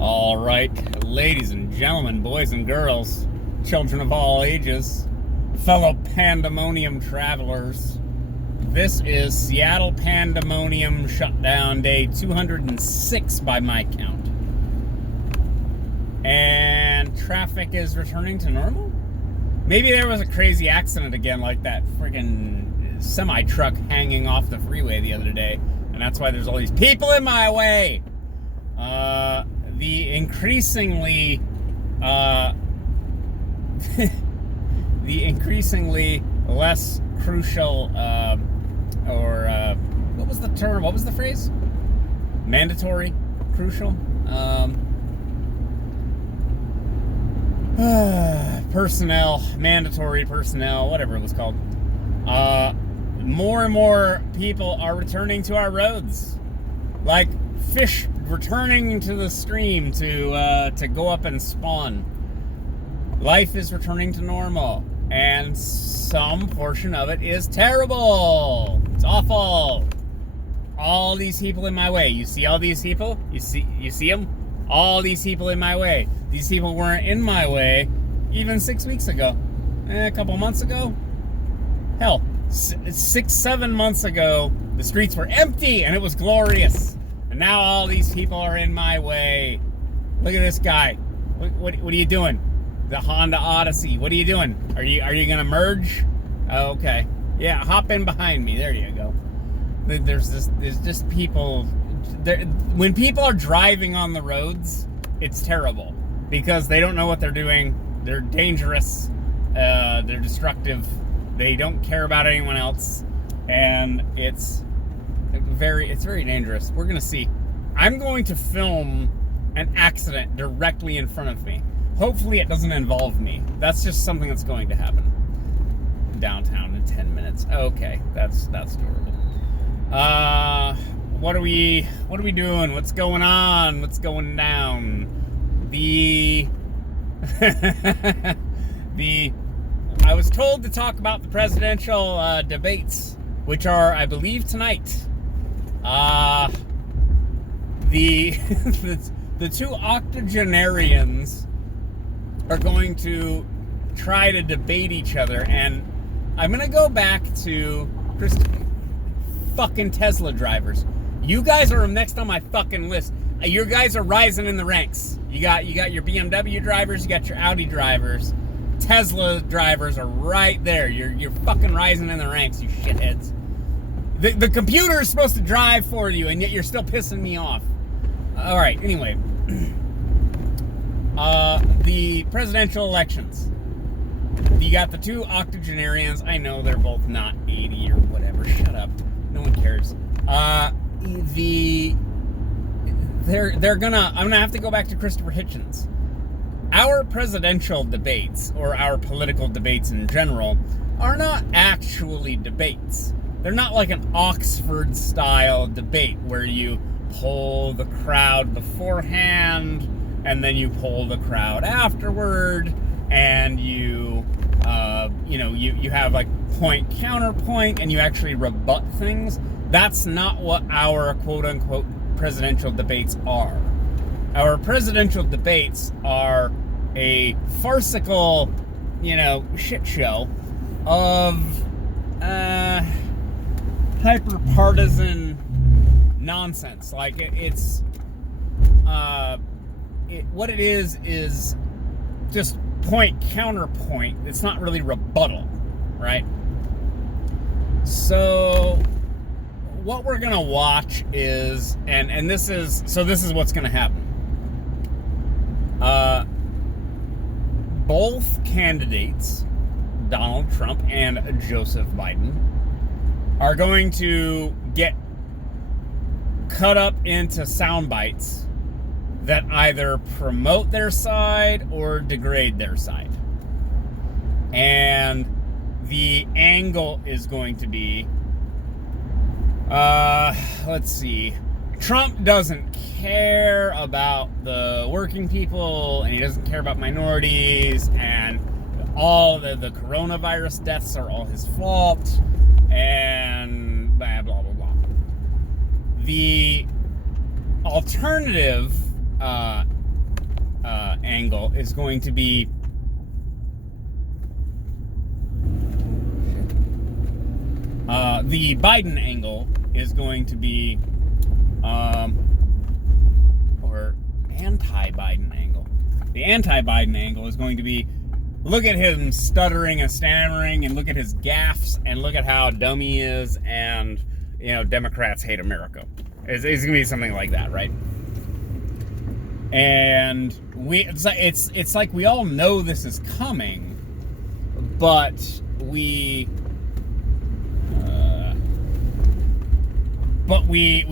All right, ladies and gentlemen, boys and girls, children of all ages, fellow Pandemonium travelers, this is Seattle Pandemonium Shutdown Day 206 by my count. And traffic is returning to normal? Maybe there was a crazy accident again, like that friggin' semi-truck hanging off the freeway the other day, and that's why there's all these people in my way. The increasingly less crucial, what was the term? What was the phrase? Mandatory, crucial, personnel, mandatory personnel, whatever it was called. More and more people are returning to our roads, like fish returning to the stream to go up and spawn. Life is returning to normal, and some portion of it is terrible. It's awful. All these people in my way. You see all these people? You see them? All these people in my way. These people weren't in my way even 6 weeks ago. A couple months ago. Hell, 6-7 months ago, the streets were empty and it was glorious. And now all these people are in my way. Look at this guy. What are you doing? The Honda Odyssey. What are you doing? Are you gonna merge? Oh, okay. Yeah, hop in behind me. There you go. There's just people. When people are driving on the roads, it's terrible because they don't know what they're doing. They're dangerous. They're destructive. They don't care about anyone else, and it's very dangerous. We're gonna see. I'm going to film an accident directly in front of me. Hopefully it doesn't involve me. That's just something that's going to happen. Downtown in 10 minutes. Okay, that's adorable. What are we doing? What's going on? What's going down? I was told to talk about the presidential debates, which are, I believe, tonight. The two octogenarians are going to try to debate each other, and I'm gonna go back to fucking Tesla drivers. You guys are next on my fucking list. You guys are rising in the ranks. You got your BMW drivers, you got your Audi drivers. Tesla drivers are right there. You're fucking rising in the ranks, you shitheads. The computer is supposed to drive for you, and yet you're still pissing me off. All right, anyway. The presidential elections. You got the two octogenarians. I know they're both not 80 or whatever. Shut up. No one cares. I'm gonna have to go back to Christopher Hitchens. Our presidential debates, or our political debates in general, are not actually debates. They're not like an Oxford-style debate where you poll the crowd beforehand and then you poll the crowd afterward, and you have like point counterpoint, and you actually rebut things. That's not what our quote-unquote presidential debates are. Our presidential debates are a farcical, shit show of hyper-partisan nonsense. Like, what it is just point counterpoint. It's not really rebuttal, right? So what we're gonna watch is, and this is what's gonna happen. Both candidates, Donald Trump and Joseph Biden, are going to get cut up into sound bites that either promote their side or degrade their side. And the angle is going to be, let's see, Trump doesn't care about the working people, and he doesn't care about minorities, and all the coronavirus deaths are all his fault, and blah, blah, blah, blah. The alternative angle is going to be the Biden angle is going to be or anti-Biden angle. The anti-Biden angle is going to be, look at him stuttering and stammering, and look at his gaffes, and look at how dumb he is, and Democrats hate America. It's going to be something like that, right? And it's like we all know this is coming, but we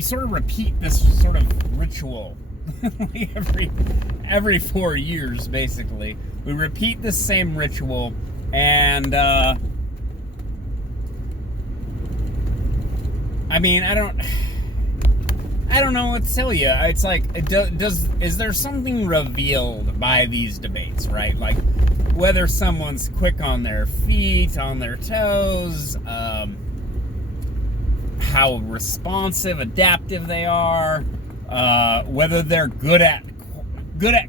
sort of repeat this sort of ritual every 4 years, basically. We repeat the same ritual, and I mean, I don't know what to tell you. It's like, is there something revealed by these debates, right? Like, whether someone's quick on their feet, on their toes, how responsive, adaptive they are, whether they're good at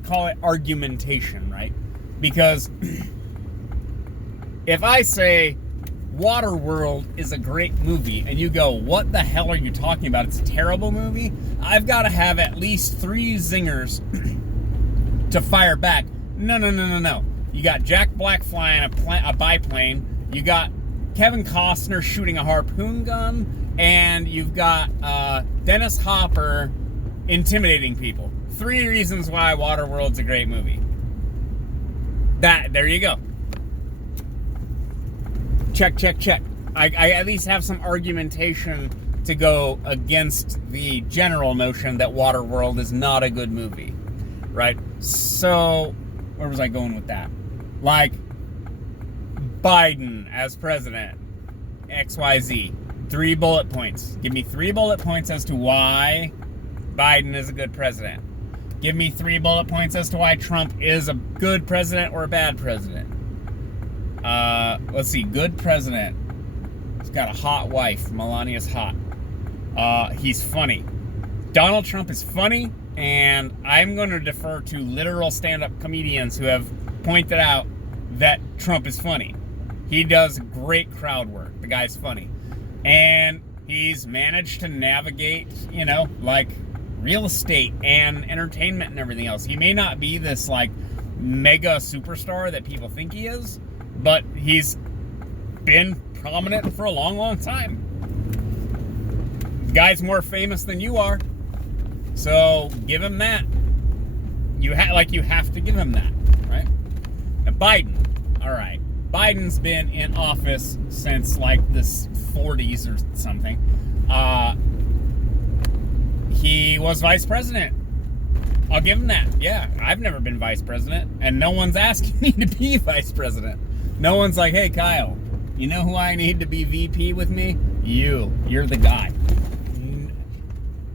call it argumentation, right? Because if I say Waterworld is a great movie, and you go, what the hell are you talking about? It's a terrible movie. I've got to have at least 3 zingers to fire back. No. You got Jack Black flying a biplane. You got Kevin Costner shooting a harpoon gun. And you've got Dennis Hopper intimidating people. 3 reasons why Waterworld's a great movie. There you go. Check. I at least have some argumentation to go against the general notion that Waterworld is not a good movie, right? So, where was I going with that? Like, Biden as president, XYZ. 3 bullet points. Give me 3 bullet points as to why Biden is a good president. Give me 3 bullet points as to why Trump is a good president or a bad president. Let's see. Good president. He's got a hot wife. Melania's hot. He's funny. Donald Trump is funny, and I'm going to defer to literal stand-up comedians who have pointed out that Trump is funny. He does great crowd work. The guy's funny. And he's managed to navigate, like real estate and entertainment and everything else. He may not be this like mega superstar that people think he is, but he's been prominent for a long, long time. The guy's more famous than you are, so give him that. You have to give him that, right? Now Biden, all right. Biden's been in office since like the 40s or something. He was vice president. I'll give him that. Yeah, I've never been vice president, and no one's asking me to be vice president. No one's like, hey, Kyle, you know who I need to be VP with me? You're the guy.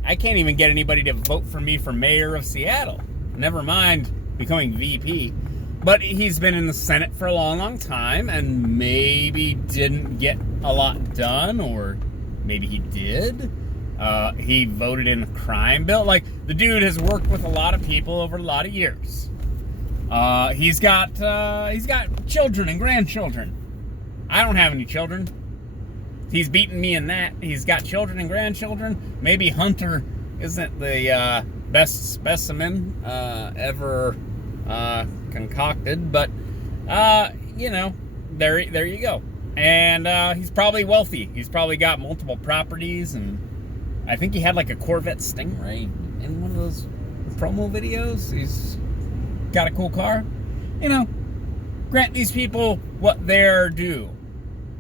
I can't even get anybody to vote for me for mayor of Seattle. Never mind becoming VP. But he's been in the Senate for a long, long time, and maybe didn't get a lot done, or maybe he did. He voted in the crime bill. Like, the dude has worked with a lot of people over a lot of years. He's got children and grandchildren. I don't have any children. He's beaten me in that. He's got children and grandchildren. Maybe Hunter isn't the best specimen ever concocted, but there you go. And he's probably wealthy. He's probably got multiple properties, and I think he had like a Corvette Stingray in one of those promo videos. He's got a cool car. Grant these people what they're due,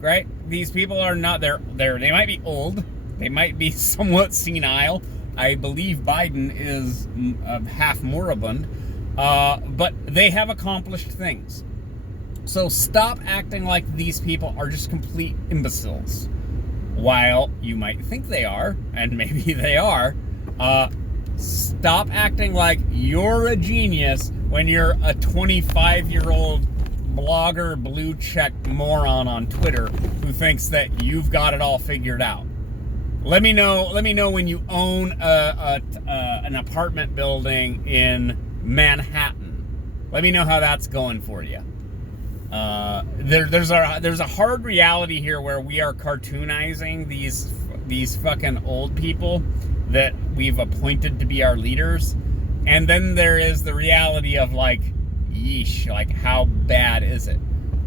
right? These people are not they might be old, they might be somewhat senile. I believe Biden is half moribund. But they have accomplished things. So stop acting like these people are just complete imbeciles. While you might think they are, and maybe they are, stop acting like you're a genius when you're a 25-year-old blogger, blue check moron on Twitter who thinks that you've got it all figured out. Let me know when you own an apartment building in Manhattan Let me know how that's going for you. There's a hard reality here where we are cartoonizing these fucking old people that we've appointed to be our leaders, and then there is the reality of like, yeesh, like how bad is it?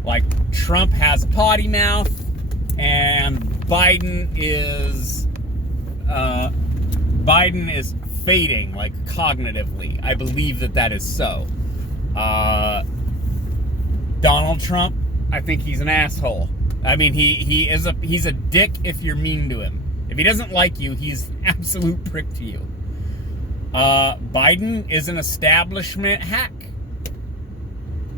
Like Trump has a potty mouth, and Biden is fading like cognitively. I believe that is so. Donald Trump, I think he's an asshole. I mean, he's a dick if you're mean to him. If he doesn't like you, he's an absolute prick to you. Biden is an establishment hack.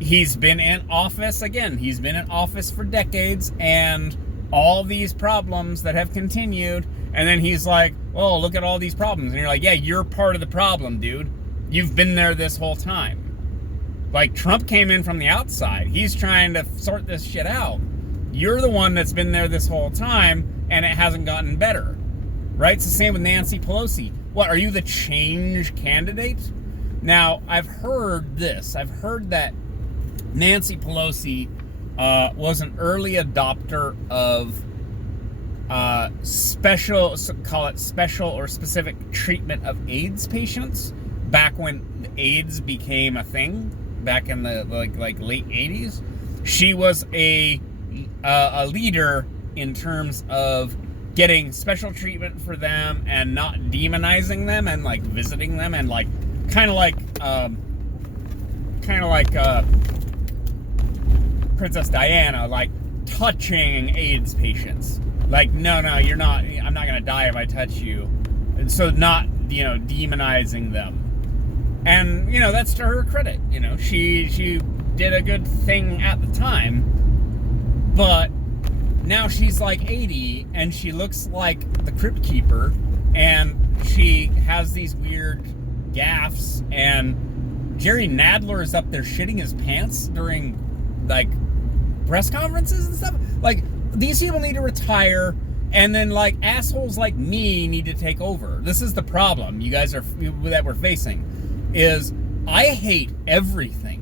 He's been in office, again, he's been in office for decades, and all these problems that have continued, and then he's like, oh, look at all these problems. And you're like, yeah, you're part of the problem, dude. You've been there this whole time. Like, Trump came in from the outside. He's trying to sort this shit out. You're the one that's been there this whole time, and it hasn't gotten better. Right? It's the same with Nancy Pelosi. What, are you the change candidate? Now, I've heard this. I've heard that Nancy Pelosi was an early adopter of special or specific treatment of AIDS patients back when AIDS became a thing. Back in the like late 80s, she was a leader in terms of getting special treatment for them and not demonizing them and like visiting them and like kind of like Princess Diana, like touching AIDS patients. Like, no, you're not. I'm not gonna die if I touch you. And so not demonizing them. And, that's to her credit. She did a good thing at the time. But now she's like 80, and she looks like the Crypt Keeper, and she has these weird gaffes, and Jerry Nadler is up there shitting his pants during, like, press conferences and stuff. Like, these people need to retire, and then, like, assholes like me need to take over. This is the problem that we're facing. Is I hate everything.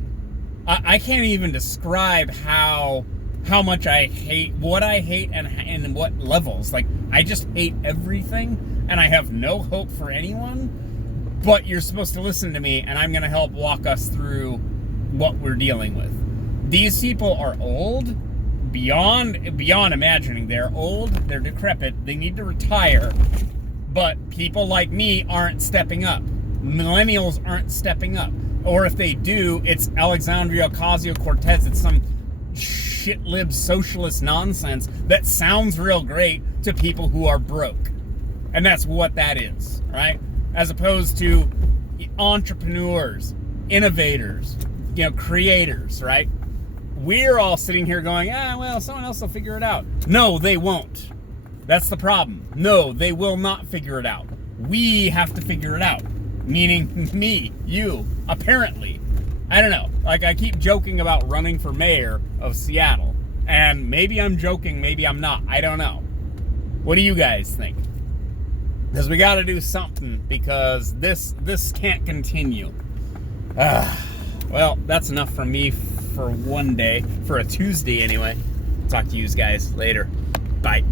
I can't even describe how much I hate, what I hate, and in what levels. Like, I just hate everything, and I have no hope for anyone, but you're supposed to listen to me, and I'm going to help walk us through what we're dealing with. These people are old, beyond imagining. They're old, they're decrepit, they need to retire, but people like me aren't stepping up. Millennials aren't stepping up. Or if they do, it's Alexandria Ocasio-Cortez. It's some shit-lived socialist nonsense that sounds real great to people who are broke. And that's what that is, right? As opposed to entrepreneurs, innovators, creators, right? We're all sitting here going, well, someone else will figure it out. No, they won't. That's the problem. No, they will not figure it out. We have to figure it out. Meaning me, you, apparently. I don't know. Like, I keep joking about running for mayor of Seattle. And maybe I'm joking, maybe I'm not. I don't know. What do you guys think? Because we got to do something, because this can't continue. Well, that's enough from me for one day. For a Tuesday, anyway. Talk to you guys later. Bye.